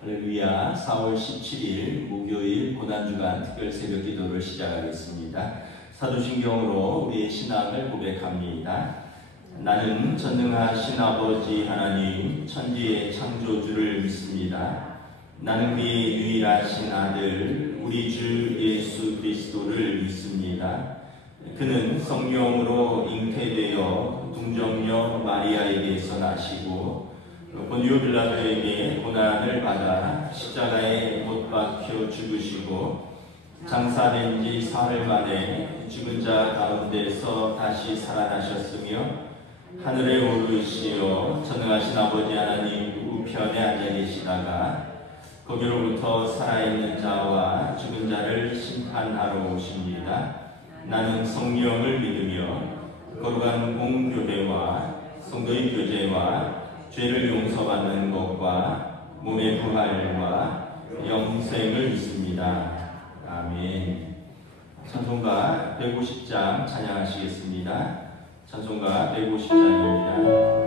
할렐루야. 4월 17일 목요일 고난주간 특별 새벽 기도를 시작하겠습니다. 사도신경으로 우리의 신앙을 고백합니다. 나는 전능하신 아버지 하나님 천지의 창조주를 믿습니다. 나는 그의 유일하신 아들 우리 주 예수 그리스도를 믿습니다. 그는 성령으로 잉태되어 동정녀 마리아에게서 나시고 본디오 빌라도에게 고난을 받아 십자가에 못 박혀 죽으시고 장사된 지 사흘 만에 죽은 자 가운데서 다시 살아나셨으며 하늘에 오르시어 전능하신 아버지 하나님 우편에 앉아 계시다가 거기로부터 살아있는 자와 죽은 자를 심판하러 오십니다. 나는 성령을 믿으며 거룩한 공교회와 성도의 교제와 죄를 용서받는 것과 몸의 부활과 영생을 믿습니다. 아멘. 찬송가 150장 찬양하시겠습니다. 찬송가 150장입니다.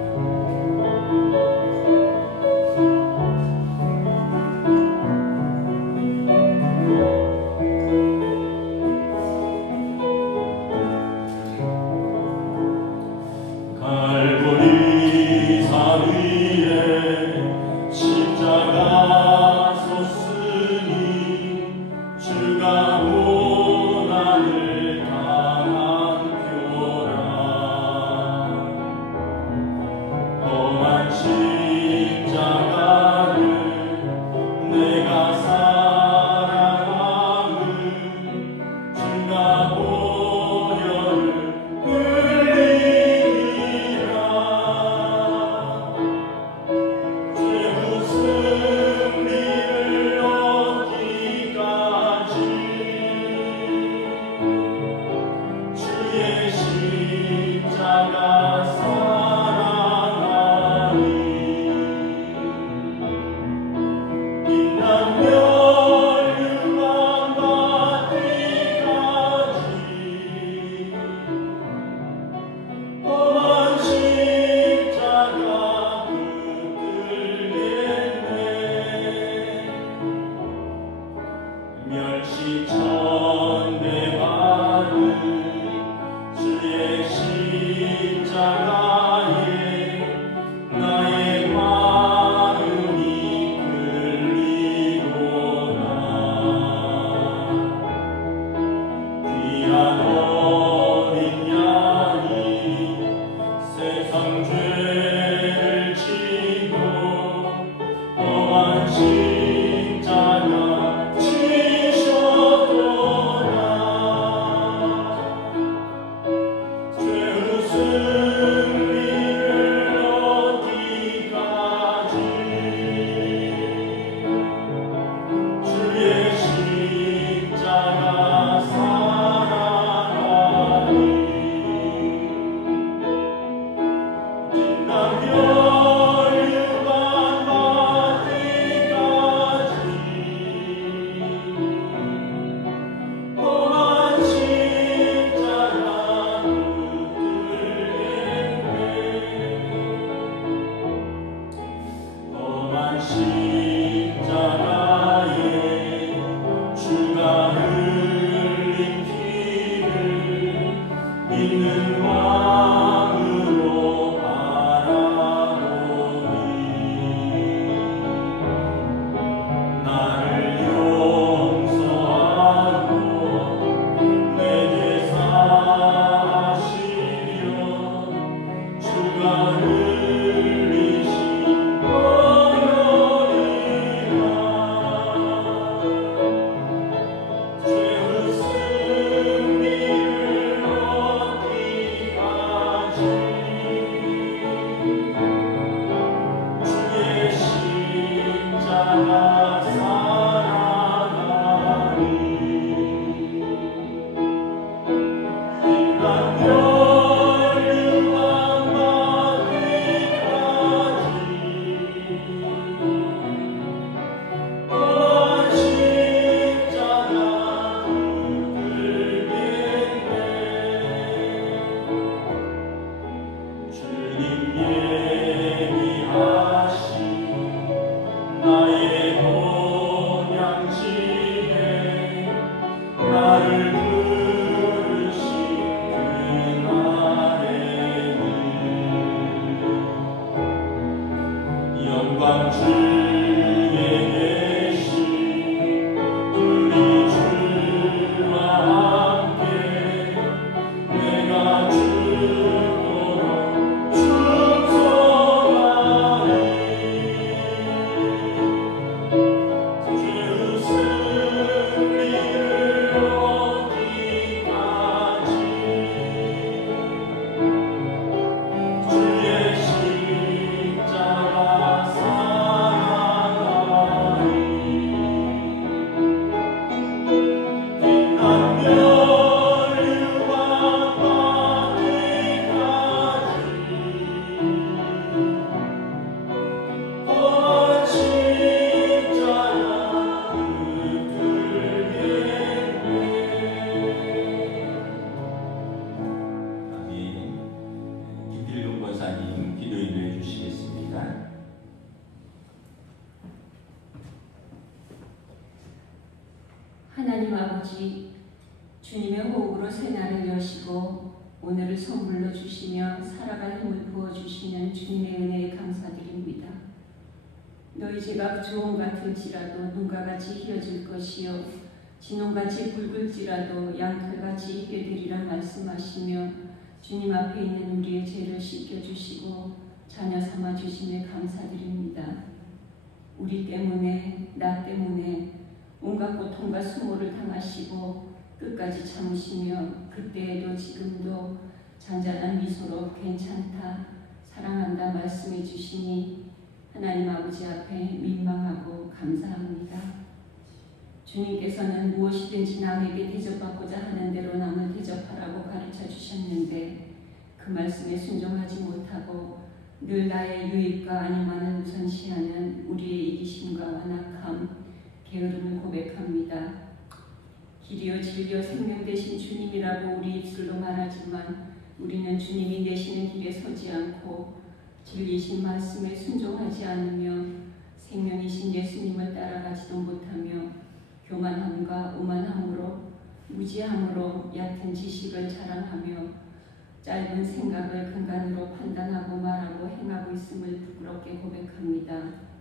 나의 하나님 아버지, 주님의 호흡으로 새날을 여시고 오늘을 선물로 주시며 살아갈 힘을 부어주시는 주님의 은혜에 감사드립니다. 너희 죄가 주홍 같을지라도 눈과 같이 희어질 것이요 진홍같이 붉을지라도 양털같이 희게 되리라 말씀하시며 주님 앞에 있는 우리의 죄를 씻겨주시고 자녀 삼아주심에 감사드립니다. 우리 때문에, 나 때문에 온갖 고통과 수모를 당하시고 끝까지 참으시며 그때에도 지금도 잔잔한 미소로 괜찮다, 사랑한다 말씀해 주시니 하나님 아버지 앞에 민망하고 감사합니다. 주님께서는 무엇이든지 남에게 대접받고자 하는 대로 남을 대접하라고 가르쳐 주셨는데 그 말씀에 순종하지 못하고 늘 나의 유익과 아니만을 우선시하는 우리의 이기심과 완악함, 게으름을 고백합니다. 길이요 진리요 생명 되신 주님이라고 우리 입술로 말하지만 우리는 주님이 내시는 길에 서지 않고 진리신 말씀에 순종하지 않으며 생명이신 예수님을 따라가지도 못하며 교만함과 오만함으로 무지함으로 얕은 지식을 자랑하며 짧은 생각을 근간으로 판단하고 말하고 행하고 있음을 부끄럽게 고백합니다.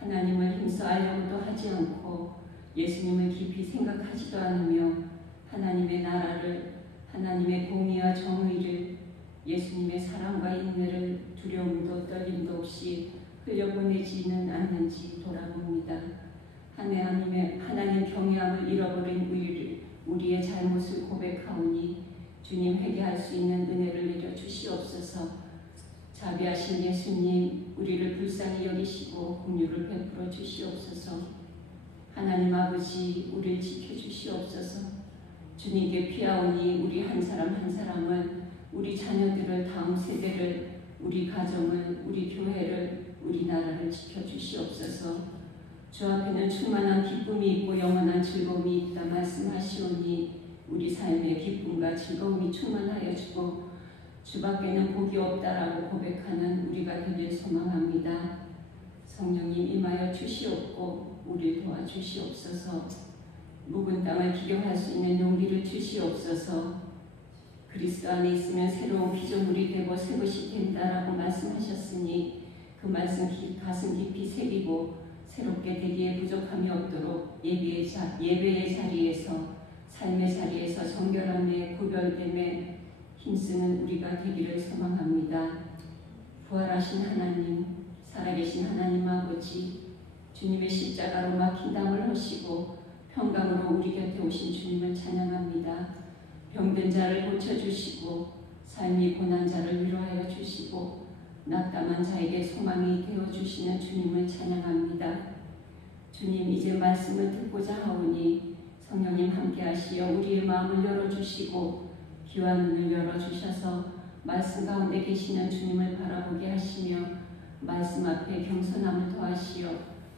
하나님을 힘써 알려고도 하지 않고 예수님을 깊이 생각하지도 않으며 하나님의 나라를, 하나님의 공의와 정의를, 예수님의 사랑과 인내를 두려움도 떨림도 없이 흘려보내지는 않는지 돌아봅니다. 하나님 경외함을 잃어버린 우리의 잘못을 고백하오니 주님 회개할 수 있는 은혜를 내려 주시옵소서. 자비하신 예수님, 우리를 불쌍히 여기시고 긍휼을 베풀어 주시옵소서. 하나님 아버지, 우리를 지켜주시옵소서. 주님께 피하오니 우리 한 사람 한 사람을, 우리 자녀들을, 다음 세대를, 우리 가정을, 우리 교회를, 우리 나라를 지켜주시옵소서. 주 앞에는 충만한 기쁨이 있고 영원한 즐거움이 있다 말씀하시오니 우리 삶의 기쁨과 즐거움이 충만하여 주고 주 밖에는 복이 없다라고 고백하는 우리가 되길 소망합니다. 성령님 임하여 주시옵고 우리를 도와주시옵소서. 묵은 땅을 기경할 수 있는 용기를 주시옵소서. 그리스도 안에 있으면 새로운 피조물이 되고 새것이 된다라고 말씀하셨으니 그 말씀 가슴 깊이 새기고 새롭게 되기에 부족함이 없도록 예배의 자리에서, 삶의 자리에서 정결함에 구별됨에 힘쓰는 우리가 되기를 소망합니다. 부활하신 하나님, 살아계신 하나님 아버지, 주님의 십자가로 막힌 담을 허시고 평강으로 우리 곁에 오신 주님을 찬양합니다. 병든 자를 고쳐주시고 삶이 고난 자를 위로하여 주시고 낙담한 자에게 소망이 되어주시는 주님을 찬양합니다. 주님, 이제 말씀을 듣고자 하오니 성령님 함께하시어 우리의 마음을 열어주시고 귀와 눈을 열어주셔서 말씀 가운데 계시는 주님을 바라보게 하시며 말씀 앞에 겸손함을 더하시어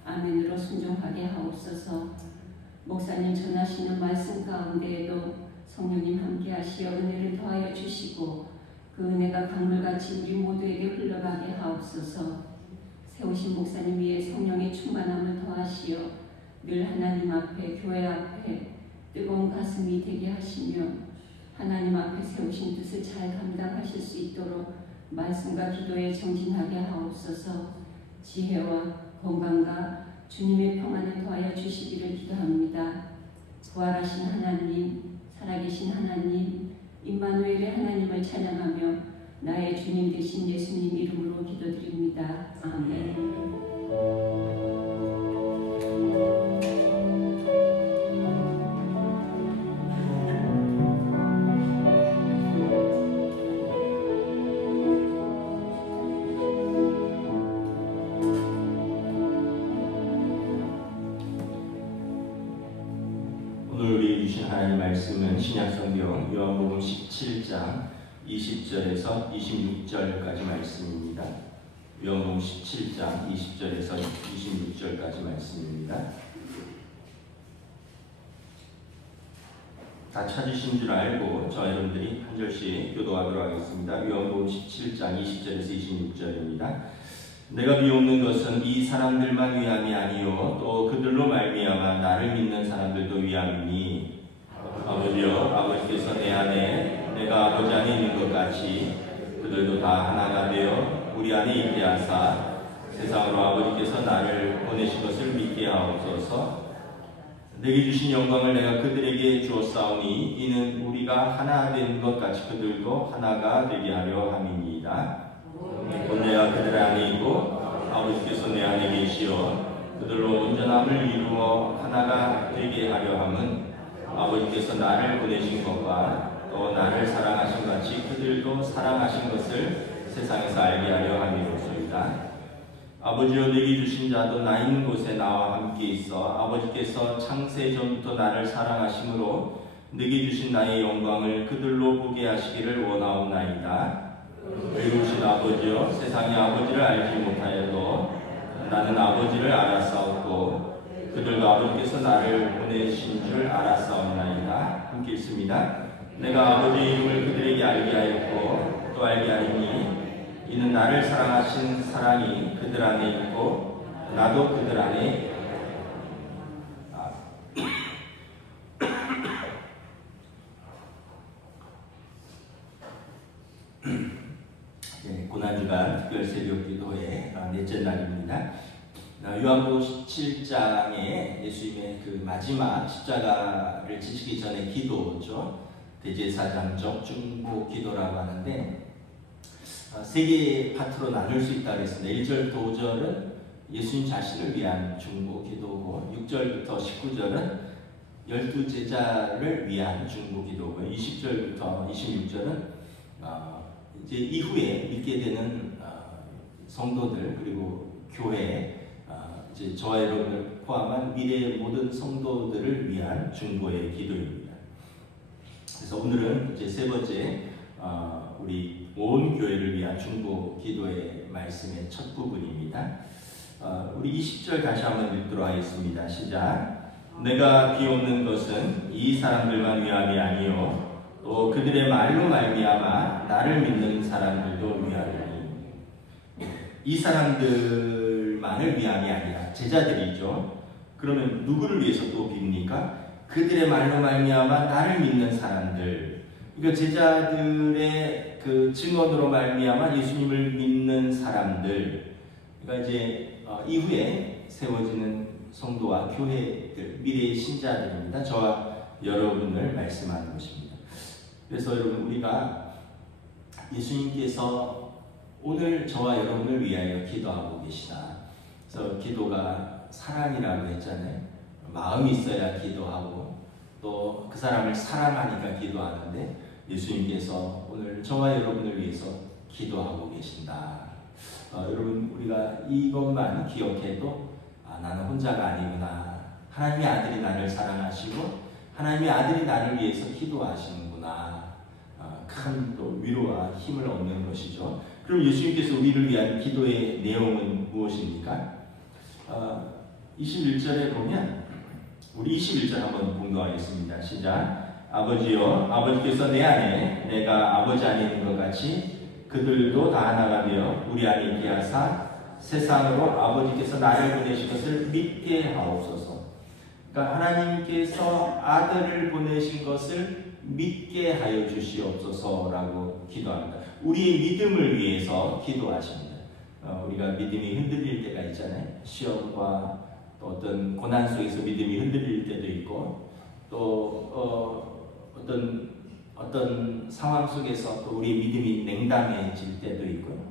아멘으로 순종하게 하옵소서. 목사님 전하시는 말씀 가운데에도 성령님 함께하시어 은혜를 더하여 주시고 그 은혜가 강물같이 우리 모두에게 흘러가게 하옵소서. 세우신 목사님 위에 성령의 충만함을 더하시어 늘 하나님 앞에, 교회 앞에 뜨거운 가슴이 되게 하시며 하나님 앞에 세우신 뜻을 잘 감당하실 수 있도록 말씀과 기도에 정진하게 하옵소서. 지혜와 건강과 주님의 평안을 더하여 주시기를 기도합니다. 부활하신 하나님, 살아계신 하나님, 임마누엘의 하나님을 찬양하며 나의 주님 되신 예수님 이름으로 기도드립니다. 아멘. 하나님 말씀은 신약성경 요한복음 17장 20절에서 26절까지 말씀입니다. 요한복음 17장 20절에서 26절까지 말씀입니다. 다 찾으신 줄 알고 저 여러분들이 한 절씩 교도하도록 하겠습니다. 요한복음 17장 20절에서 26절입니다. 내가 비옵는 것은 이 사람들만 위함이 아니요 또 그들로 말미암아 나를 믿는 사람들도 위함이니 아버지여, 아버지께서 내 안에 내가 아버지 안에 있는 것 같이 그들도 다 하나가 되어 우리 안에 있게 하사 세상으로 아버지께서 나를 보내신 것을 믿게 하옵소서. 내게 주신 영광을 내가 그들에게 주었사오니 이는 우리가 하나 된 것 같이 그들도 하나가 되게 하려 함이니이다. 곧 내가 그들 안에 있고 아버지께서 내 안에 계시어 그들로 온전함을 이루어 하나가 되게 하려 함은 아버지께서 나를 보내신 것과 또 나를 사랑하신 같이 그들도 사랑하신 것을 세상에서 알게 하려 함이로소이다. 아버지여, 내게 주신 자도 나 있는 곳에 나와 함께 있어 아버지께서 창세 전부터 나를 사랑하심으로 내게 주신 나의 영광을 그들로 보게 하시기를 원하옵나이다. 의로우신 아버지여, 세상이 아버지를 알지 못하여도 나는 아버지를 알았사옵고 그들도 아버지께서 나를 보내신 줄 알았사옵나이다. 함께 읽습니다. 내가 아버지의 이름을 그들에게 알게 하였고 또 알게 하리니 이는 나를 사랑하신 사랑이 그들 안에 있고 나도 그들 안에 고난주간 특별 새벽 기도의 넷째 날입니다. 요한복음 17장에 예수님의 그 마지막 십자가를 지시기 전에 기도죠. 대제사장적 중보 기도라고 하는데 세 개의 파트로 나눌 수 있다고 했습니다. 1절부터 5절은 예수님 자신을 위한 중보 기도고 6절부터 19절은 12제자를 위한 중보 기도고요. 20절부터 26절은 이제 이후에 믿게 되는 성도들 그리고 교회 이제 저와 여러분을 포함한 미래의 모든 성도들을 위한 중보의 기도입니다. 그래서 오늘은 이제 세 번째 우리 온 교회를 위한 중보 기도의 말씀의 첫 부분입니다. 우리 20절 다시 한번 읽도록 하겠습니다. 시작. 내가 비옵는 것은 이 사람들만 위함이 아니요 또 그들의 말로 말미암아 나를 믿는 사람들도 위하리니. 이 사람들만을 위함이 아니라 제자들이죠. 그러면 누구를 위해서 또 빕니까? 그들의 말로 말미암아 나를 믿는 사람들. 그러니까 제자들의 그 증언으로 말미암아 예수님을 믿는 사람들. 그러니까 이제 이후에 세워지는 성도와 교회들, 미래의 신자들입니다. 저와 여러분을 말씀하는 것입니다. 그래서 여러분, 우리가 예수님께서 오늘 저와 여러분을 위하여 기도하고 계시다. 그래서 기도가 사랑이라고 했잖아요. 마음이 있어야 기도하고 또 그 사람을 사랑하니까 기도하는데 예수님께서 오늘 저와 여러분을 위해서 기도하고 계신다. 여러분, 우리가 이것만 기억해도 나는 혼자가 아니구나. 하나님의 아들이 나를 사랑하시고 하나님의 아들이 나를 위해서 기도하시는구나. 큰 또 위로와 힘을 얻는 것이죠. 그럼 예수님께서 우리를 위한 기도의 내용은 무엇입니까? 21절에 보면 우리 21절 한번 공부하겠습니다. 시작. 아버지여, 아버지께서 내 안에 내가 아버지 안에 있는 것 같이 그들도 다 하나가 되어 우리 안에 있게 하사 세상으로 아버지께서 나를 보내신 것을 믿게 하옵소서. 그러니까 하나님께서 아들을 보내신 것을 믿게 하여 주시옵소서라고 기도합니다. 우리의 믿음을 위해서 기도하십니다. 우리가 믿음이 흔들릴 때가 있잖아요. 시험과 또 어떤 고난 속에서 믿음이 흔들릴 때도 있고, 또 어떤 상황 속에서 또 우리의 믿음이 냉담해질 때도 있고요.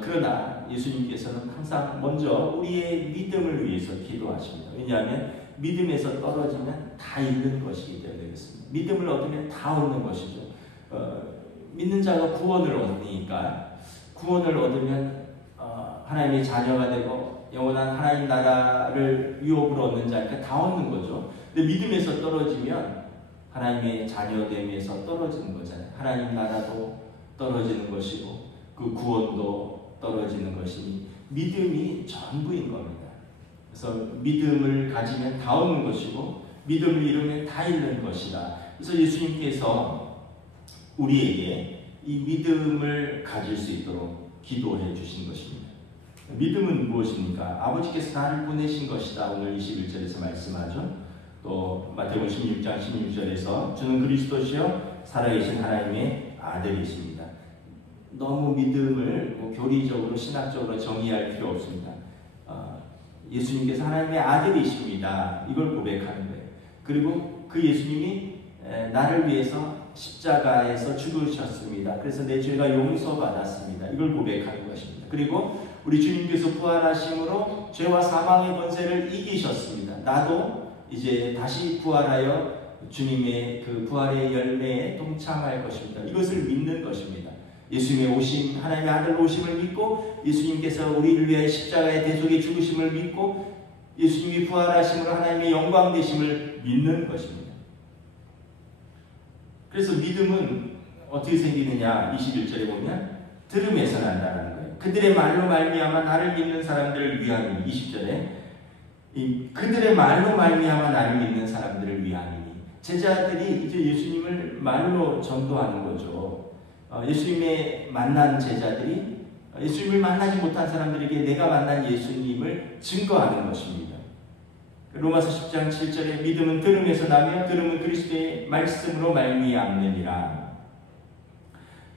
그러나 예수님께서는 항상 먼저 우리의 믿음을 위해서 기도하십니다. 왜냐하면 믿음에서 떨어지면 다 잃는 것이기 때문에 그렇습니다. 믿음을 얻으면 다 얻는 것이죠. 믿는 자가 구원을 얻으니까, 구원을 얻으면 하나님의 자녀가 되고 영원한 하나님 나라를 유업으로 얻는 자니까 다 얻는 거죠. 근데 믿음에서 떨어지면 하나님의 자녀됨에서 떨어지는 거잖아요. 하나님 나라도 떨어지는 것이고 그 구원도 떨어지는 것이니 믿음이 전부인 겁니다. 그래서 믿음을 가지면 다 얻는 것이고 믿음을 잃으면 다 잃는 것이다. 그래서 예수님께서 우리에게 이 믿음을 가질 수 있도록 기도해 주신 것입니다. 믿음은 무엇입니까? 아버지께서 나를 보내신 것이다. 오늘 21절에서 말씀하죠. 또 마태복음 16장 16절에서 주는 그리스도시요 살아계신 하나님의 아들이십니다. 너무 믿음을 교리적으로 신학적으로 정의할 필요 없습니다. 예수님께서 하나님의 아들이십니다. 이걸 고백하는 거예요. 그리고 그 예수님이 나를 위해서 십자가에서 죽으셨습니다. 그래서 내 죄가 용서받았습니다. 이걸 고백하는 것입니다. 그리고 우리 주님께서 부활하심으로 죄와 사망의 권세를 이기셨습니다. 나도 이제 다시 부활하여 주님의 그 부활의 열매에 동참할 것입니다. 이것을 믿는 것입니다. 예수님의 오심, 하나님의 아들 오심을 믿고 예수님께서 우리를 위해 십자가의 대속의 죽으심을 믿고 예수님이 부활하심으로 하나님의 영광 되심을 믿는 것입니다. 그래서 믿음은 어떻게 생기느냐 21절에 보면 들음에서 난다는 거예요. 그들의 말로 말미암아 나를 믿는 사람들을 위함이니 20절에 그들의 말로 말미암아 나를 믿는 사람들을 위함이니 제자들이 이제 예수님을 말로 전도하는 거죠. 예수님의 만난 제자들이 예수님을 만나지 못한 사람들에게 내가 만난 예수님을 증거하는 것입니다. 로마서 10장 7절에 믿음은 들음에서 나며 들음은 그리스도의 말씀으로 말미암느니라.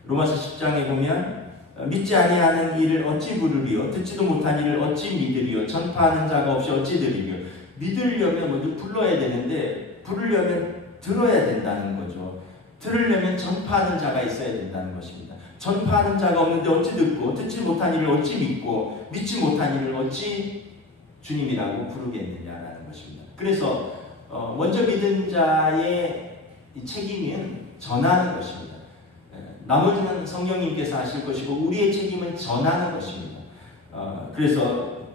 로마서 10장에 보면 믿지 아니하는 일을 어찌 부르리요 듣지도 못한 일을 어찌 믿으리요 전파하는 자가 없이 어찌 들으리요. 믿으려면 먼저 불러야 되는데 부르려면 들어야 된다는 거죠. 들으려면 전파하는 자가 있어야 된다는 것입니다. 전파하는 자가 없는데 어찌 듣고 듣지 못한 일을 어찌 믿고 믿지 못한 일을 어찌 주님이라고 부르겠느냐라는 것입니다. 그래서 먼저 믿은 자의 책임은 전하는 것입니다. 나머지는 성령님께서 하실 것이고 우리의 책임은 전하는 것입니다. 그래서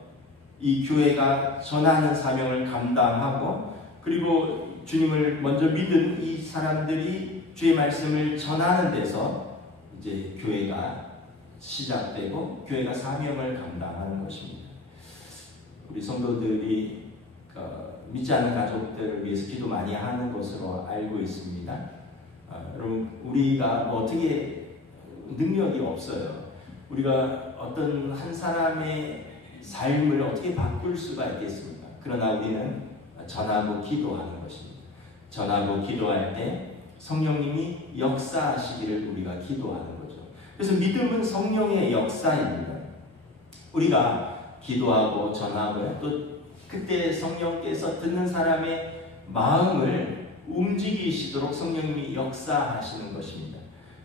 이 교회가 전하는 사명을 감당하고 그리고 주님을 먼저 믿은 이 사람들이 주의 말씀을 전하는 데서 이제 교회가 시작되고 교회가 사명을 감당하는 것입니다. 우리 성도들이 믿지 않는 가족들을 위해서 기도 많이 하는 것으로 알고 있습니다. 여러분 우리가 어떻게 능력이 없어요. 우리가 어떤 한 사람의 삶을 어떻게 바꿀 수가 있겠습니까? 그러나 우리는 전하고 기도하는 것입니다. 전하고 기도할 때 성령님이 역사하시기를 우리가 기도하는 거죠. 그래서 믿음은 성령의 역사입니다. 우리가 기도하고 전하고 또 그때 성령께서 듣는 사람의 마음을 움직이시도록 성령님이 역사하시는 것입니다.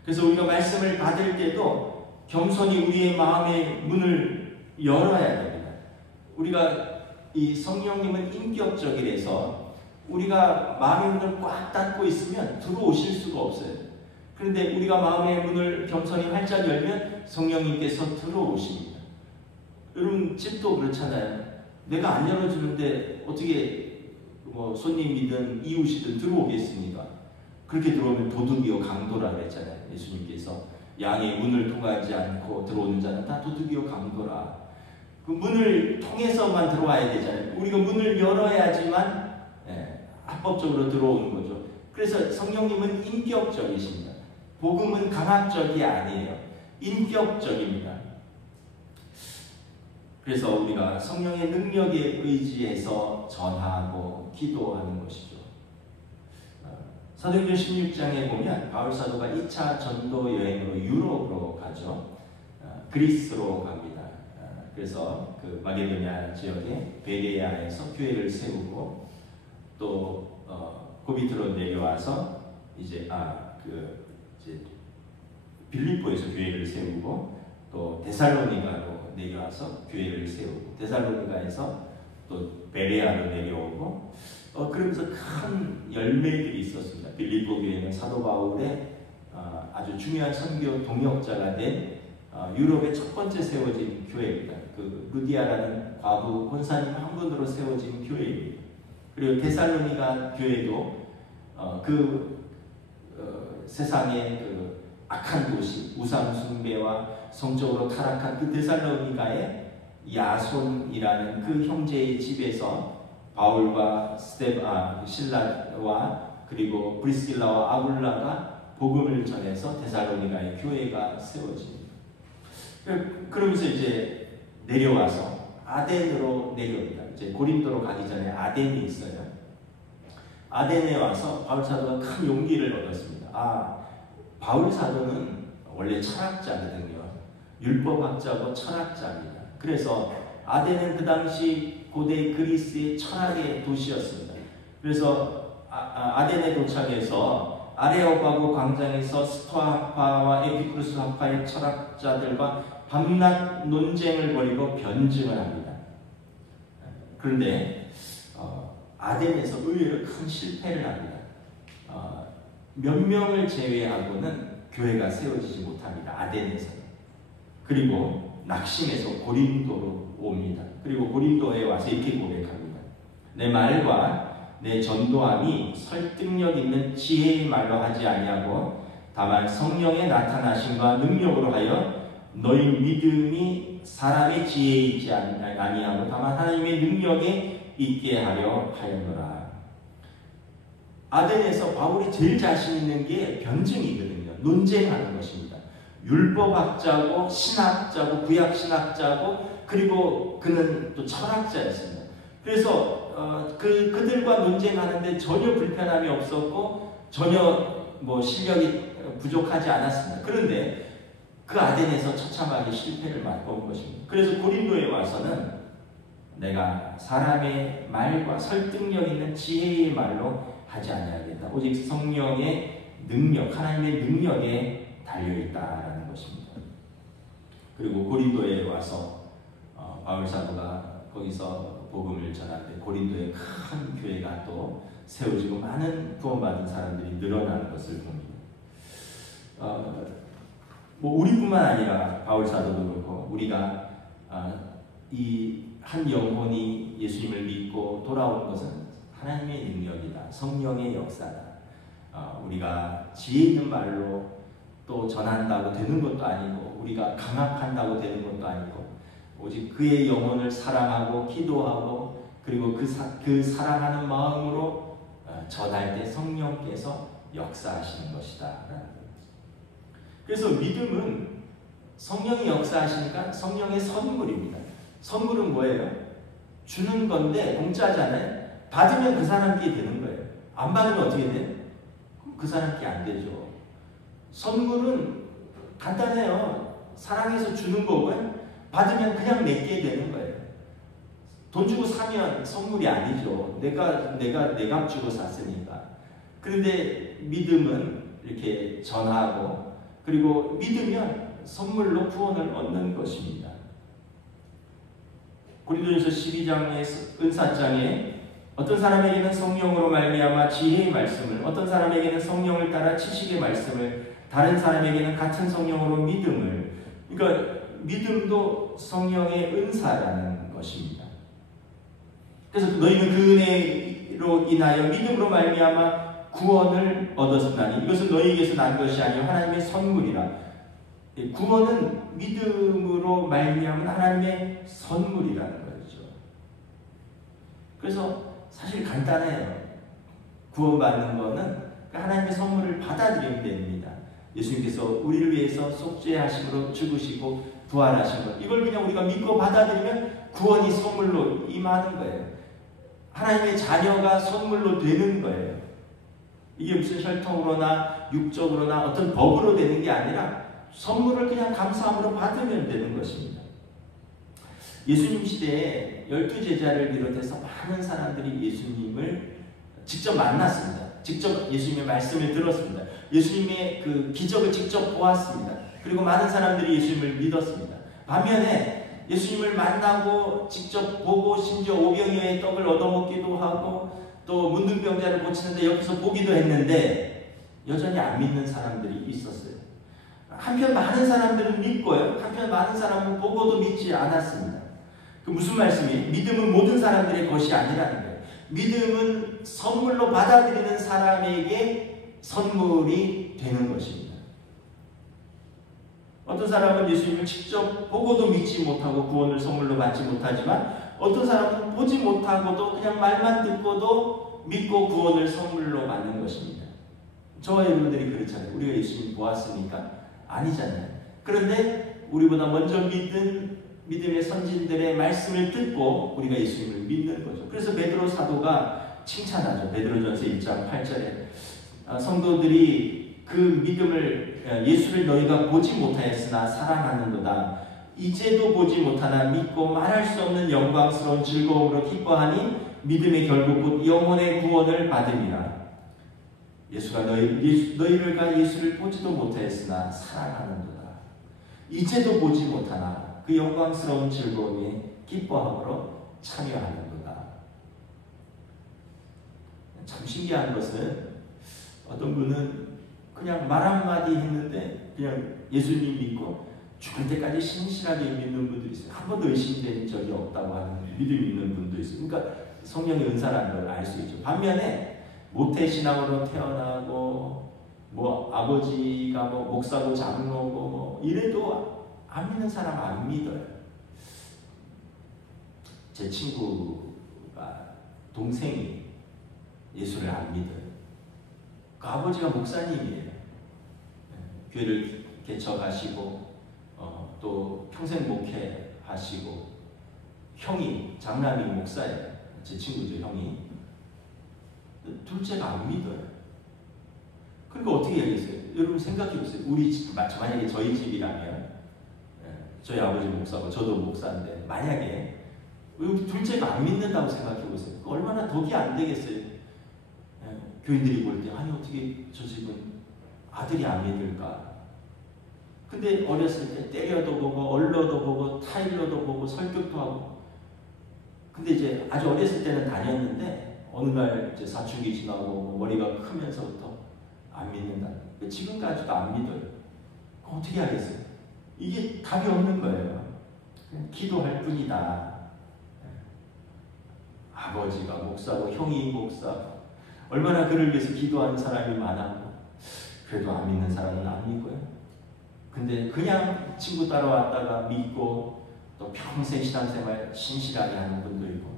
그래서 우리가 말씀을 받을 때도 겸손히 우리의 마음의 문을 열어야 됩니다. 우리가 이 성령님은 인격적이라서 우리가 마음의 문을 꽉 닫고 있으면 들어오실 수가 없어요. 그런데 우리가 마음의 문을 겸손히 활짝 열면 성령님께서 들어오십니다. 여러분 집도 그렇잖아요. 내가 안 열어주는데 어떻게 손님이든 이웃이든 들어오겠습니까? 그렇게 들어오면 도둑이요 강도라 그랬잖아요. 예수님께서 양의 문을 통하지 않고 들어오는 자는 다 도둑이요 강도라. 그 문을 통해서만 들어와야 되잖아요. 우리가 문을 열어야지만 합법적으로 들어오는 거죠. 그래서 성령님은 인격적이십니다. 복음은 강압적이 아니에요. 인격적입니다. 그래서 우리가 성령의 능력에 의지해서 전하고 기도하는 것이죠. 사도행전 16장에 보면 바울 사도가 2차 전도 여행으로 유럽으로 가죠. 그리스로 갑니다. 그래서 그 마게도냐 지역의 베레아에서 교회를 세우고 또 고비트로 내려와서 이제 빌립보에서 교회를 세우고 또 데살로니가로 내려와서 교회를 세우고 데살로니가에서 또 베레아로 내려오고 그러면서 큰 열매들이 있었습니다. 빌립보 교회는 사도 바울의 아주 중요한 선교 동역자가 된 유럽의 첫 번째 세워진 교회입니다. 그 루디아라는 과부 권사님 한 분으로 세워진 교회입니다. 그리고 데살로니가 교회도 세상의 그 악한 도시, 우상 숭배와 성적으로 타락한 그 데살로니가의 야손이라는 그 형제의 집에서 바울과 실라와 그리고 브리스길라와 아굴라가 복음을 전해서 데살로니가의 교회가 세워집니다. 그러면서 이제 내려와서 아덴으로 내려옵니다. 이제 고린도로 가기 전에 아덴이 있어요. 아덴에 와서 바울 사도가 큰 용기를 얻었습니다. 바울 사도는 원래 철학자거든요. 율법학자고 철학자입니다. 그래서 아덴은 그 당시 고대 그리스의 철학의 도시였습니다. 그래서 아덴에 도착해서 아레오파고 광장에서 스토아파와 에피쿠르스 학파의 철학자들과 밤낮 논쟁을 벌이고 변증을 합니다. 그런데 아덴에서 의외로 큰 실패를 합니다. 몇 명을 제외하고는 교회가 세워지지 못합니다. 아덴에서는. 그리고 낙심해서 고린도로 옵니다. 그리고 고린도에 와서 이렇게 고백합니다. 내 말과 내 전도함이 설득력 있는 지혜의 말로 하지 아니하고 다만 성령의 나타나심과 능력으로 하여 너희 믿음이 사람의 지혜에 있지 아니하고 다만 하나님의 능력에 있게 하려 하였노라. 아덴에서 바울이 제일 자신 있는 게 변증이거든요. 논쟁하는 것입니다. 율법학자고 신학자고 구약신학자고 그리고 그는 또 철학자였습니다. 그래서 그들과 논쟁하는데 전혀 불편함이 없었고 전혀 실력이 부족하지 않았습니다. 그런데 그 아덴에서 처참하게 실패를 맛본 것입니다. 그래서 고린도에 와서는 내가 사람의 말과 설득력 있는 지혜의 말로 하지 아니하겠다. 오직 성령의 능력, 하나님의 능력에 달려있다라는 것입니다. 그리고 고린도에 와서 바울 사도가 거기서 복음을 전하는데 고린도에 큰 교회가 또 세워지고 많은 구원받은 사람들이 늘어나는 것을 봅니다. 우리뿐만 아니라 바울 사도도 그렇고 우리가 이 한 영혼이 예수님을 믿고 돌아온 것은 하나님의 능력이다. 성령의 역사다. 우리가 지혜 있는 말로 또 전한다고 되는 것도 아니고 우리가 강압한다고 되는 것도 아니고 오직 그의 영혼을 사랑하고 기도하고 그리고 그 사랑하는 마음으로 전할 때 성령께서 역사하시는 것이다. 그래서 믿음은 성령이 역사하시니까 성령의 선물입니다. 선물은 뭐예요? 주는 건데 공짜잖아요. 받으면 그 사람께 되는 거예요. 안 받으면 어떻게 돼? 그 사람께 안 되죠. 선물은 간단해요. 사랑해서 주는 거고요. 받으면 그냥 내게 되는 거예요. 돈 주고 사면 선물이 아니죠. 내가 내 값 주고 샀으니까. 그런데 믿음은 이렇게 전하고 그리고 믿으면 선물로 구원을 얻는 것입니다. 고린도전서 12장의 은사장에 어떤 사람에게는 성령으로 말미암아 지혜의 말씀을, 어떤 사람에게는 성령을 따라 지식의 말씀을, 다른 사람에게는 같은 성령으로 믿음을. 그러니까 믿음도 성령의 은사라는 것입니다. 그래서 너희는 그 은혜로 인하여 믿음으로 말미암아 구원을 얻었으나니 이것은 너희에게서 난 것이 아니요 하나님의 선물이라. 구원은 믿음으로 말미암은 하나님의 선물이라는 거죠. 그래서 사실 간단해요. 구원받는 거는 하나님의 선물을 받아들이면 됩니다. 예수님께서 우리를 위해서 속죄하심으로 죽으시고 부활하신 것, 이걸 그냥 우리가 믿고 받아들이면 구원이 선물로 임하는 거예요. 하나님의 자녀가 선물로 되는 거예요. 이게 무슨 혈통으로나 육적으로나 어떤 법으로 되는 게 아니라 선물을 그냥 감사함으로 받으면 되는 것입니다. 예수님 시대에 12제자를 비롯해서 많은 사람들이 예수님을 직접 만났습니다. 직접 예수님의 말씀을 들었습니다. 예수님의 그 기적을 직접 보았습니다. 그리고 많은 사람들이 예수님을 믿었습니다. 반면에 예수님을 만나고 직접 보고 심지어 오병이어의 떡을 얻어먹기도 하고 또 문둥병자를 고치는데 옆에서 보기도 했는데 여전히 안 믿는 사람들이 있었어요. 한편 많은 사람들은 믿고요. 한편 많은 사람은 보고도 믿지 않았습니다. 그 무슨 말씀이? 믿음은 모든 사람들의 것이 아니라는 거예요. 믿음은 선물로 받아들이는 사람에게 선물이 되는 것입니다. 어떤 사람은 예수님을 직접 보고도 믿지 못하고 구원을 선물로 받지 못하지만 어떤 사람은 보지 못하고도 그냥 말만 듣고도 믿고 구원을 선물로 받는 것입니다. 저와 여러분들이 그렇잖아요. 우리가 예수님 보았습니까? 아니잖아요. 그런데 우리보다 먼저 믿은 믿음의 선진들의 말씀을 듣고 우리가 예수님을 믿는 거죠. 그래서 베드로 사도가 칭찬하죠. 베드로전서 1장 8절에 성도들이 그 믿음을 예수를 너희가 보지 못하였으나 사랑하는도다. 이제도 보지 못하나 믿고 말할 수 없는 영광스러운 즐거움으로 기뻐하니 믿음의 결국 곧 영혼의 구원을 받으리라. 예수가 너희가 예수를 보지도 못하였으나 사랑하는도다. 이제도 보지 못하나 그 영광스러운 즐거움에 기뻐함으로 참여하는도다. 참 신기한 것은 어떤 분은 그냥 말 한마디 했는데 그냥 예수님 믿고 죽을 때까지 신실하게 믿는 분들이 있어요. 한 번도 의심된 적이 없다고 하는 믿음이 있는 분도 있어요. 그러니까 성령의 은사라는 걸 알 수 있죠. 반면에 모태신앙으로 태어나고 아버지가 목사고 장로고 이래도 안 믿는 사람 안 믿어요. 제 친구가 동생이 예수를 안 믿어요. 그 아버지가 목사님이에요. 교회를 개척하시고 또 평생 목회하시고 장남이 목사예요. 제 친구죠, 형이. 둘째가 안 믿어요. 그러니까 어떻게 하겠어요? 여러분 생각해 보세요. 우리 집, 만약에 저희 집이라면 저희 아버지 목사고 저도 목사인데 만약에 둘째가 안 믿는다고 생각해 보세요. 얼마나 덕이 안 되겠어요. 교인들이 볼 때 아니 어떻게 저 집은 아들이 안 믿을까? 근데 어렸을 때 때려도 보고 얼러도 보고 타일러도 보고 설교도 하고 근데 이제 아주 어렸을 때는 다녔는데 어느 날 이제 사춘기 지나고 머리가 크면서부터 안 믿는다. 지금까지도 안 믿어요. 그럼 어떻게 하겠어요? 이게 답이 없는 거예요. 그냥 기도할 뿐이다. 아버지가 목사고 형이 목사고 얼마나 그를 위해서 기도하는 사람이 많았고 그래도 안 믿는 사람은 안 믿고요. 근데 그냥 친구 따라왔다가 믿고 또 평생 신앙생활 신실하게 하는 분도 있고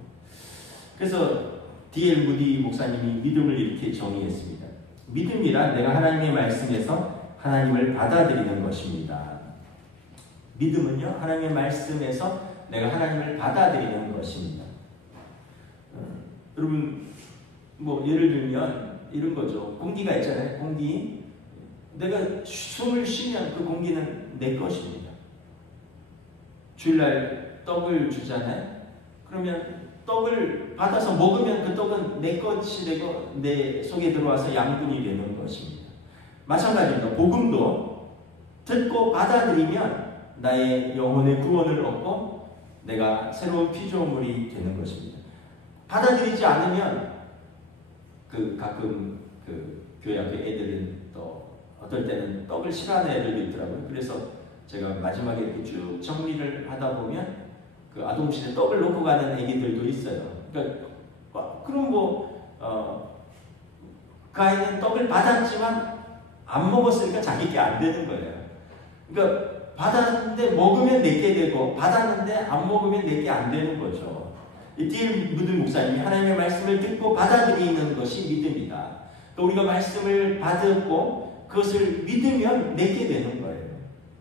그래서 D.L. 무디 목사님이 믿음을 이렇게 정의했습니다. 믿음이란 내가 하나님의 말씀에서 하나님을 받아들이는 것입니다. 믿음은요, 하나님의 말씀에서 내가 하나님을 받아들이는 것입니다. 여러분, 예를 들면 이런 거죠. 공기가 있잖아요. 공기. 내가 숨을 쉬면 그 공기는 내 것입니다. 주일날 떡을 주잖아요. 그러면 떡을 받아서 먹으면 그 떡은 내 것이 되고 내 속에 들어와서 양분이 되는 것입니다. 마찬가지입니다. 복음도 듣고 받아들이면 나의 영혼의 구원을 얻고 내가 새로운 피조물이 되는 것입니다. 받아들이지 않으면 가끔 교회 앞에 애들은 또 어떨 때는 떡을 싫어하는 애들도 있더라고요. 그래서 제가 마지막에 이렇게 쭉 정리를 하다 보면 그 아동실에 떡을 놓고 가는 애기들도 있어요. 그러니까 그럼 그 아이는 떡을 받았지만 안 먹었으니까 자기 게 안 되는 거예요. 그러니까 받았는데 먹으면 내게 되고 받았는데 안 먹으면 내게 안 되는 거죠. D.L. 무디 목사님이 하나님의 말씀을 듣고 받아들이는 것이 믿음이다. 또 우리가 말씀을 받았고 그것을 믿으면 내게 되는 거예요.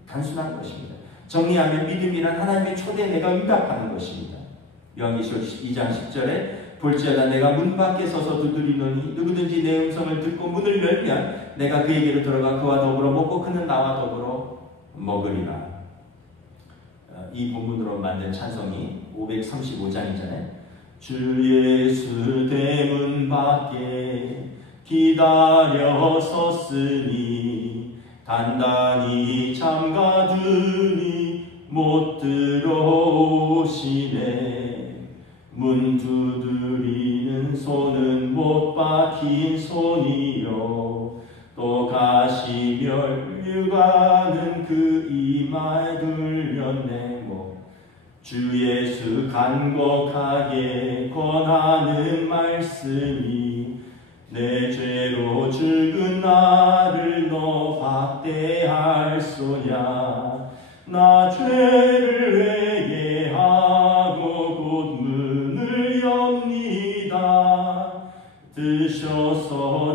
단순한 것입니다. 정리하면 믿음이란 하나님의 초대에 내가 응답하는 것입니다. 요한계시록 2장 10절에 볼지어다 내가 문 밖에 서서 두드리노니 누구든지 내 음성을 듣고 문을 열면 내가 그에게로 들어가 그와 더불어 먹고 그는 나와 더불어 먹으리라. 이 본문으로 만든 찬송이 535장이잖아요. 주 예수 대문 밖에 기다려 섰으니 단단히 잠가두니 못 들어오시네. 문 두드리는 손은 못 박힌 손이요 또 가시멸 육아는 그 이마에 들렸네. 주 예수 간곡하게 권하는 말씀이 내 죄로 죽은 나를 너 박대할소냐. 나 죄를 회개하고 곧 문을 엽니다. 드셔서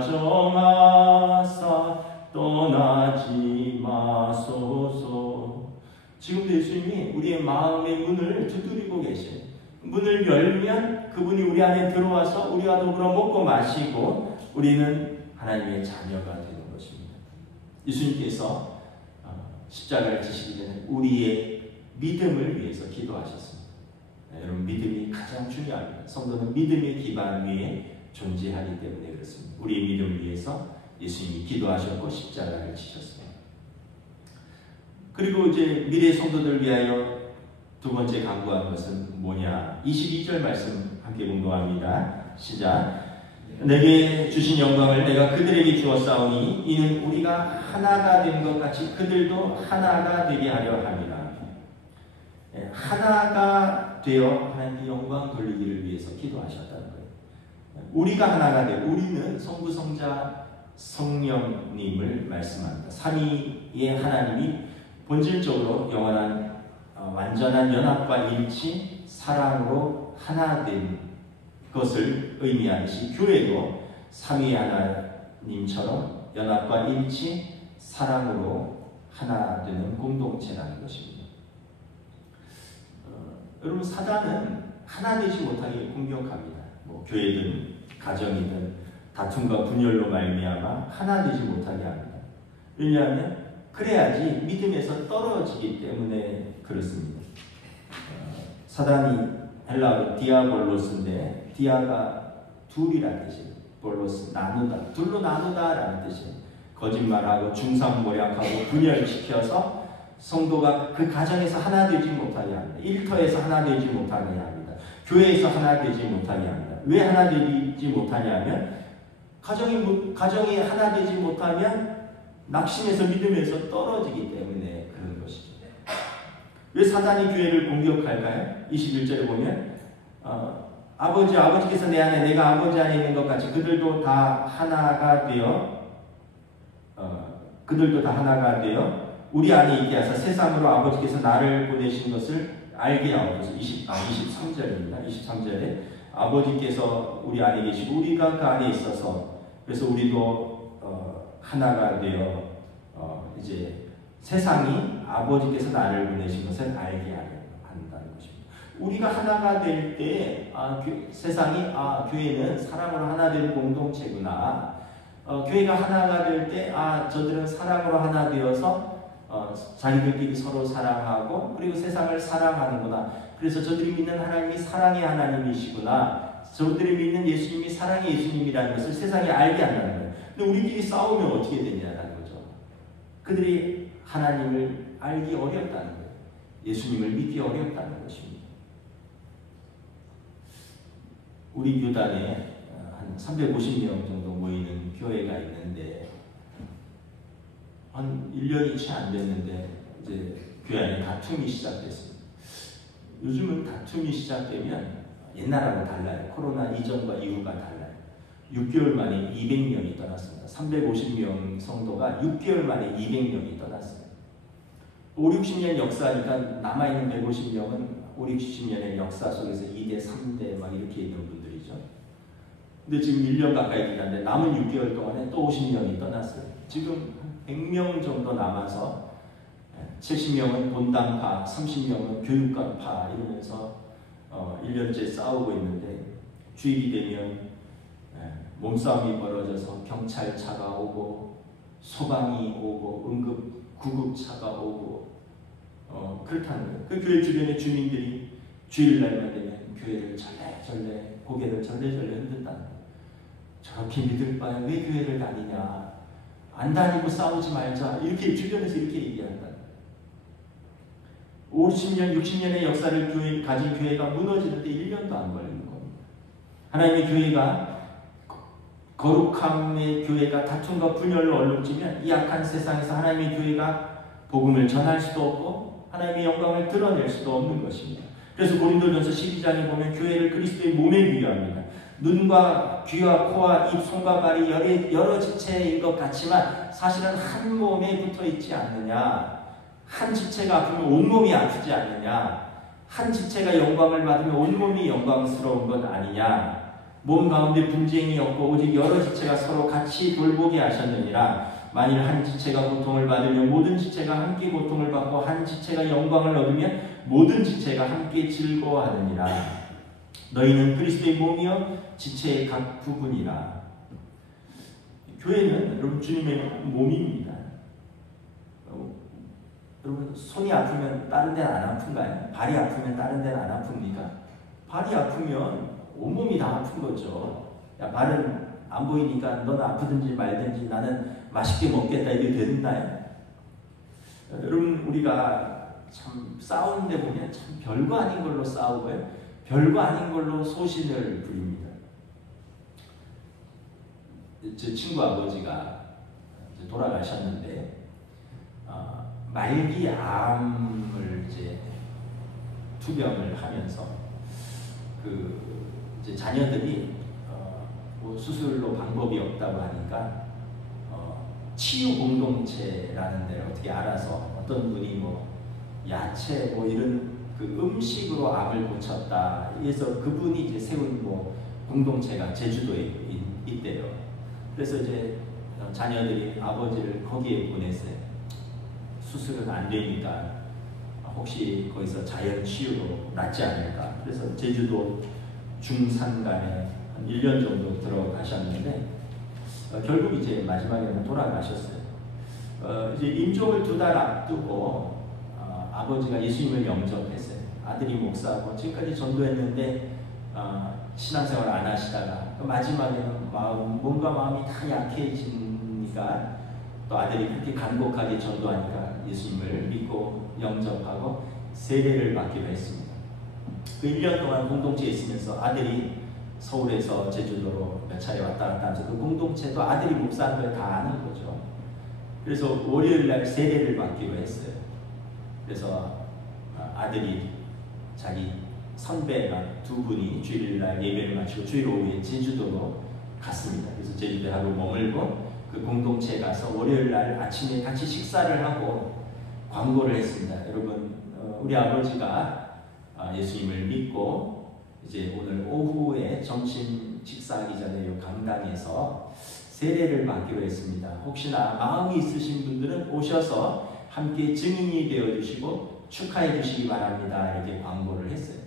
좌정하사 떠나지 마소서. 지금도 예수님이 우리의 마음의 문을 두드리고 계셔요. 문을 열면 그분이 우리 안에 들어와서 우리와 더불어 먹고 마시고 우리는 하나님의 자녀가 되는 것입니다. 예수님께서 십자가를 지시기 전에 우리의 믿음을 위해서 기도하셨습니다. 여러분, 믿음이 가장 중요합니다. 성도는 믿음의 기반 위에 존재하기 때문에 그렇습니다. 우리의 믿음을 위해서 예수님이 기도하셨고 십자가를 지셨습니다. 그리고 이제 미래 성도들 위하여 두 번째 강구한 것은 뭐냐? 22절 말씀 함께 공독합니다. 시작. 내게 주신 영광을 내가 그들에게 주었사오니 이는 우리가 하나가 된 것 같이 그들도 하나가 되게 하려 함이라. 하나가 되어 하나님께 영광 돌리기를 위해서 기도하셨다는 거예요. 우리가 하나가 되고, 우리는 성부, 성자, 성령님을 말씀합니다. 삼위의 하나님이 본질적으로 영원한 완전한 연합과 일치, 사랑으로 하나 된 것을 의미하듯이 교회도 삼위 하나님처럼 연합과 일치, 사랑으로 하나 되는 공동체라는 것입니다. 여러분, 사단은 하나 되지 못하게 공격합니다. 교회든 가정이든 다툼과 분열로 말미암아 하나 되지 못하게 합니다. 왜냐하면 그래야지 믿음에서 떨어지기 때문에 그렇습니다. 사단이 헬라어로 디아볼로스인데, 디아가 둘이라는 뜻이에요. 볼로스, 나누다, 둘로 나누다라는 뜻이에요. 거짓말하고 중상모략하고 분열시켜서 성도가 그 가정에서 하나 되지 못하게 합니다. 일터에서 하나 되지 못하게 합니다. 교회에서 하나 되지 못하게 합니다. 왜 하나 되지 못하냐면 가정이 하나 되지 못하면 낙심해서 믿음에서 떨어지기 때문에 그런 것이죠. 왜 사단이 교회를 공격할까요? 21절에 보면 아버지께서 내 안에 내가 아버지 안에 있는 것 같이 그들도 다 하나가 되어 우리 안에 있게 하사 세상으로 아버지께서 나를 보내신 것을 알게 하옵소서. 23절입니다. 23절에 아버지께서 우리 안에 계시고 우리가 그 안에 있어서 그래서 우리도 하나가 되어 이제 세상이 아버지께서 나를 보내신 것을 알게 한다는 것입니다. 우리가 하나가 될 때 세상이 교회는 사랑으로 하나 되는 공동체구나. 교회가 하나가 될 때 저들은 사랑으로 하나 되어서 자기들끼리 서로 사랑하고 그리고 세상을 사랑하는구나. 그래서 저들이 믿는 하나님이 사랑의 하나님이시구나. 저들이 믿는 예수님이 사랑의 예수님이라는 것을 세상에 알게 한다는 거예요. 근데 우리끼리 싸우면 어떻게 되냐라는 거죠. 그들이 하나님을 알기 어렵다는 거예요. 예수님을 믿기 어렵다는 것입니다. 우리 교단에 한 350명 정도 모이는 교회가 있는데 한 1년이 채 안 됐는데 이제 교회 안에 다툼이 시작됐습니다. 요즘은 다툼이 시작되면 옛날하고 달라요. 코로나 이전과 이후가 달라요. 6개월 만에 200명이 떠났습니다. 350명 성도가 6개월 만에 200명이 떠났어요. 5, 60년 역사니까 남아있는 150명은 5, 60년의 역사 속에서 2대, 3대 막 이렇게 있는 분들이죠. 근데 지금 1년 가까이 지났는데 남은 6개월 동안에 또 50명이 떠났어요. 지금 100명 정도 남아서 70명은 본당파, 30명은 교육관파 이러면서 1년째 싸우고 있는데 주입이 되면 몸싸움이 벌어져서 경찰차가 오고 소방이 오고 응급 구급차가 오고 그렇다는 거예요. 그 교회 주변의 주민들이 주일날만 되면 교회를 절레절레 고개를 절레절레 흔든다는 거예요. 저렇게 믿을 바에 왜 교회를 다니냐, 안 다니고 싸우지 말자, 이렇게 주변에서 이렇게 얘기한다. 50년, 60년의 역사를 가진 교회가 무너지는데 1년도 안 걸리는 겁니다. 하나님의 교회가, 거룩함의 교회가 다툼과 분열로 얼룩지면 이 악한 세상에서 하나님의 교회가 복음을 전할 수도 없고 하나님의 영광을 드러낼 수도 없는 것입니다. 그래서 고린도전서 12장에 보면 교회를 그리스도의 몸에 비유합니다. 눈과 귀와 코와 입, 손과 발이 여러 지체인 것 같지만 사실은 한 몸에 붙어 있지 않느냐. 한 지체가 아프면 온몸이 아프지 않느냐. 한 지체가 영광을 받으면 온몸이 영광스러운 것 아니냐. 몸 가운데 분쟁이 없고 오직 여러 지체가 서로 같이 돌보게 하셨느니라. 만일 한 지체가 고통을 받으면 모든 지체가 함께 고통을 받고 한 지체가 영광을 얻으면 모든 지체가 함께 즐거워하느니라. 너희는 그리스도의 몸이요 지체의 각 부분이라. 교회는 여러분 주님의 몸입니다. 여러분 손이 아프면 다른 데는 안 아픈가요? 발이 아프면 다른 데는 안 아픕니까? 발이 아프면 온몸이 다 아픈 거죠. 야, 발은 안 보이니까 넌 아프든지 말든지 나는 맛있게 먹겠다, 이게 된다요. 여러분 우리가 참 싸우는데 보면 참 별거 아닌 걸로 싸우고요, 별거 아닌 걸로 소신을 부립니다. 제 친구 아버지가 돌아가셨는데 말기 암을 이제 투병을 하면서 이제 자녀들이 뭐 수술로 방법이 없다고 하니까 치유 공동체라는 데를 어떻게 알아서 어떤 분이 뭐 야채 뭐 이런 그 음식으로 암을 고쳤다. 그래서 그분이 이제 세운 뭐 공동체가 제주도에 있대요. 그래서 이제 자녀들이 아버지를 거기에 보냈어요. 수술은 안 되니까 혹시 거기서 자연 치유로 낫지 않을까. 그래서 제주도 중산간에 한 1년 정도 들어가셨는데 결국 이제 마지막에는 돌아가셨어요. 이제 임종을 2달 앞두고 아버지가 예수님을 영접했어요. 아들이 목사하고 지금까지 전도했는데 신앙생활 안 하시다가 마지막에는 몸과 마음이 다 약해지니까 또 아들이 그렇게 간곡하게 전도하니까 예수님을 믿고 영접하고 세례를 받기로 했습니다. 그 1년 동안 공동체에 있으면서 아들이 서울에서 제주도로 몇 차례 왔다 갔다 하면서 그 공동체도 아들이 목사하는 걸 다 아는 거죠. 그래서 월요일날 세례를 받기로 했어요. 그래서 아들이 자기 선배가 2분이 주일날 예배를 마치고 주일 오후에 제주도로 갔습니다. 그래서 제주도에 하루 머물고 그 공동체에 가서 월요일날 아침에 같이 식사를 하고 광고를 했습니다. 여러분 우리 아버지가 예수님을 믿고 이제 오늘 오후에 점심 식사하기 전에 이 강당에서 세례를 받기로 했습니다. 혹시나 마음이 있으신 분들은 오셔서 함께 증인이 되어주시고 축하해 주시기 바랍니다. 이렇게 광고를 했어요.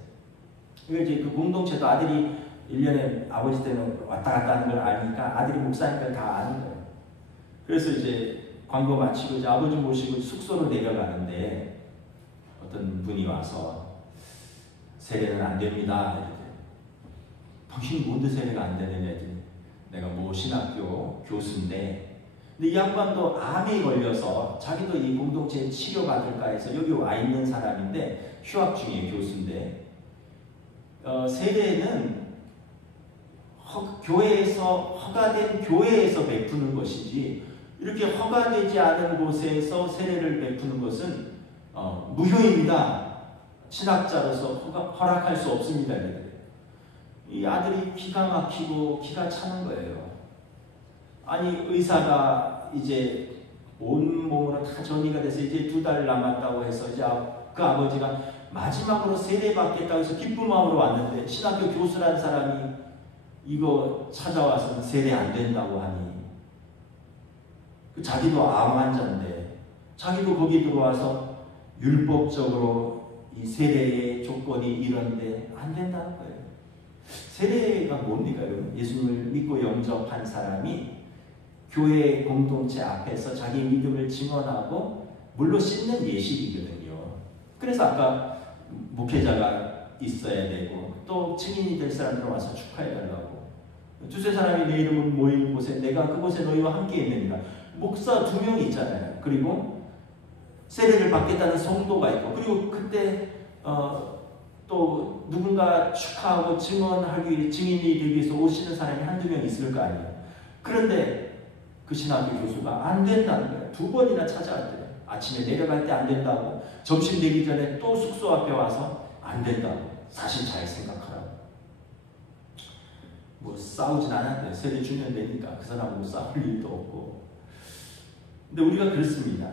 이제 그 공동체도 아들이 1년에 아버지 때는 왔다 갔다 하는 걸 아니까 아들이 목사니까 다 아는 거예요. 그래서 이제 광고 마치고 이제 아버지 모시고 숙소로 내려가는데 어떤 분이 와서 세례는 안 됩니다. 이렇게. 당신이 뭔데 세례가 안 되느냐 했더니 내가 뭐 신학교 교수인데 근데 이 양반도 암에 걸려서 자기도 이 공동체에 치료받을까 해서 여기 와 있는 사람인데 휴학 중에 교수인데 세례는 교회에서 허가된 교회에서 베푸는 것이지 이렇게 허가되지 않은 곳에서 세례를 베푸는 것은 무효입니다. 신학자로서 허락할 수 없습니다. 이 아들이 기가 막히고 기가 차는 거예요. 아니 의사가 이제 온몸으로 다 전이가 돼서 이제 2달 남았다고 해서 이제 그 아버지가 마지막으로 세례 받겠다고 해서 기쁜 마음으로 왔는데 신학교 교수라는 사람이 이거 찾아와서는 세례 안 된다고 하니 자기도 암 환자인데 자기도 거기 들어와서 율법적으로 이 세례의 조건이 이런데 안 된다는 거예요. 세례가 뭡니까? 예수님을 믿고 영접한 사람이 교회 공동체 앞에서 자기 믿음을 증언하고 물로 씻는 예식이거든요. 그래서 아까 목회자가 있어야 되고 또 증인이 될 사람들은 와서 축하해달라고. 두세 사람이 내 이름을 모인 곳에 내가 그곳에 너희와 함께 있느니라. 목사 2명이 있잖아요. 그리고 세례를 받겠다는 성도가 있고, 그리고 그때 또 누군가 축하하고 증인이 되기 위해서 오시는 사람이 한두 명 있을 거 아니에요. 그런데 그 신학교 교수가 안 된다는 거예요. 2번이나 찾아왔대요. 아침에 내려갈 때 안 된다고, 점심 되기 전에 또 숙소 앞에 와서 안 된다고. 사실 잘 생각하라고. 뭐 싸우진 않았대요. 세례 주면 되니까 그 사람하고 싸울 일도 없고. 근데 우리가 그렇습니다.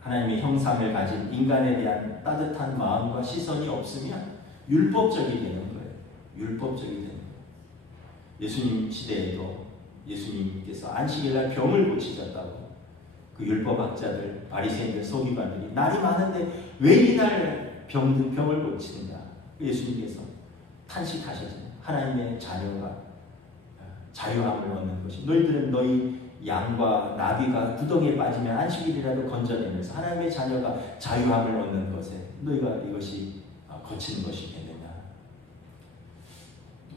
하나님의 형상을 가진 인간에 대한 따뜻한 마음과 시선이 없으면 율법적이 되는 거예요. 율법적이 되는 거예요. 예수님 시대에도 예수님께서 안식일날 병을 고치셨다고 그 율법학자들, 바리새인들, 서기관들이 날이 많은데 왜 이날 병을 고치느냐. 예수님께서 탄식하셨잖아요. 하나님의 자녀가 자유함을 얻는 것이, 너희들은 너희 양과 나비가 구덩이에 빠지면 안식일이라도 건져내면서 하나님의 자녀가 자유함을 얻는 것에 너희가 이것이 거치는 것이겠느냐.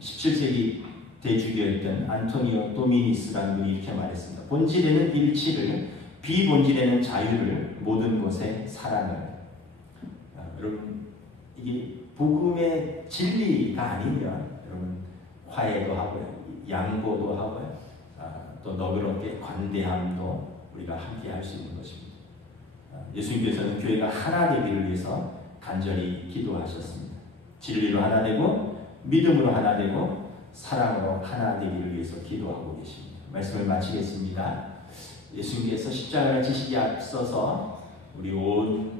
17세기 대주교였던 안토니오 도미니스라는 분이 이렇게 말했습니다. 본질에는 일치를, 비본질에는 자유를, 모든 것에 사랑을. 여러분, 이게 복음의 진리가 아니면 여러분 화해도 하고요, 양보도 하고요, 또 너그럽게 관대함도 우리가 함께 할 수 있는 것입니다. 예수님께서는 교회가 하나 되기를 위해서 간절히 기도하셨습니다. 진리로 하나 되고 믿음으로 하나 되고 사랑으로 하나 되기를 위해서 기도하고 계십니다. 말씀을 마치겠습니다. 예수님께서 십자가를 지시기에 앞서서 우리 온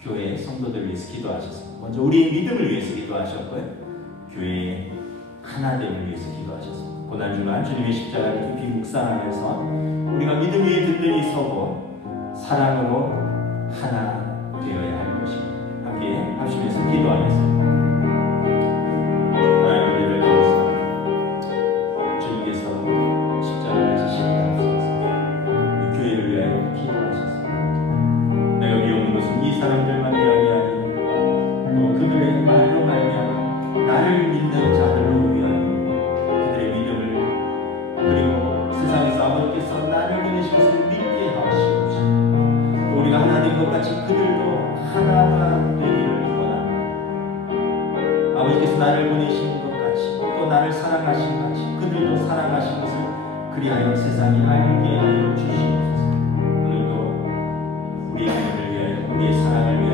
교회 성도들을 위해서 기도하셨습니다. 먼저 우리의 믿음을 위해서 기도하셨고요, 교회의 하나됨을 위해서 기도하셨습니다. 고난주간 주님의 십자가를 깊이 묵상하면서 우리가 믿음 위에 든든히 서고 사랑으로 하나 되어야 할 것입니다. 함께 하시면서 기도하겠습니다. 하나님 은혜를 감사합니다. 주님께서 십자가를 지시기에 앞서서 교회를 위하여 기도하셨습니다. 내가 미워하는 것은 이 사람들만 이야기하니 또 그들의 말로 말미암아 나를 믿는 자들로 위하여 그들의 믿음을, 그리고 세상에서 아버지께서 나를 보내신 것을 믿게 하시옵시고, 또 우리가 하나 된 것 같이 그들도 하나가 되기를 원합니다. 아버지께서 나를 보내신 것 같이 또 나를 사랑하신 같이 그들도 사랑하신 것을 그리하여 세상이 알게 하여 주시옵소서. 오늘도 우리의 믿음을 위하여, 우리의 사랑을 위하여